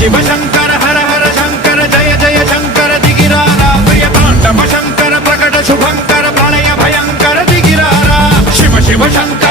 शिव शंकर हर हर शंकर जय जय शंकर दिगिरारा प्रिय तांडव शंकर प्रकट शुभंकर प्रलय भयंकर दिगिरारा शिव शिव शंकर